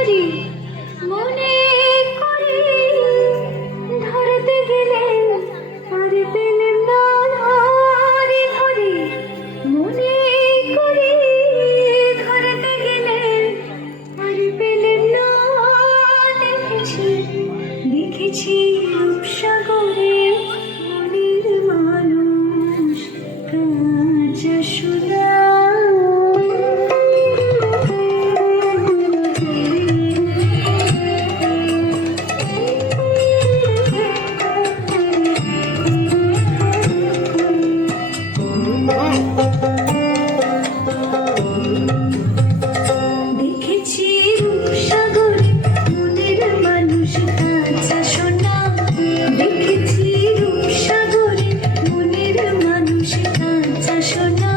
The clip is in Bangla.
করি, মনে করি। ধরতে গেলে আর পেলেন না ধরে ধরে, মনে করি। ধরতে গেলে আর পেলেন না দেখেছি। 是他在说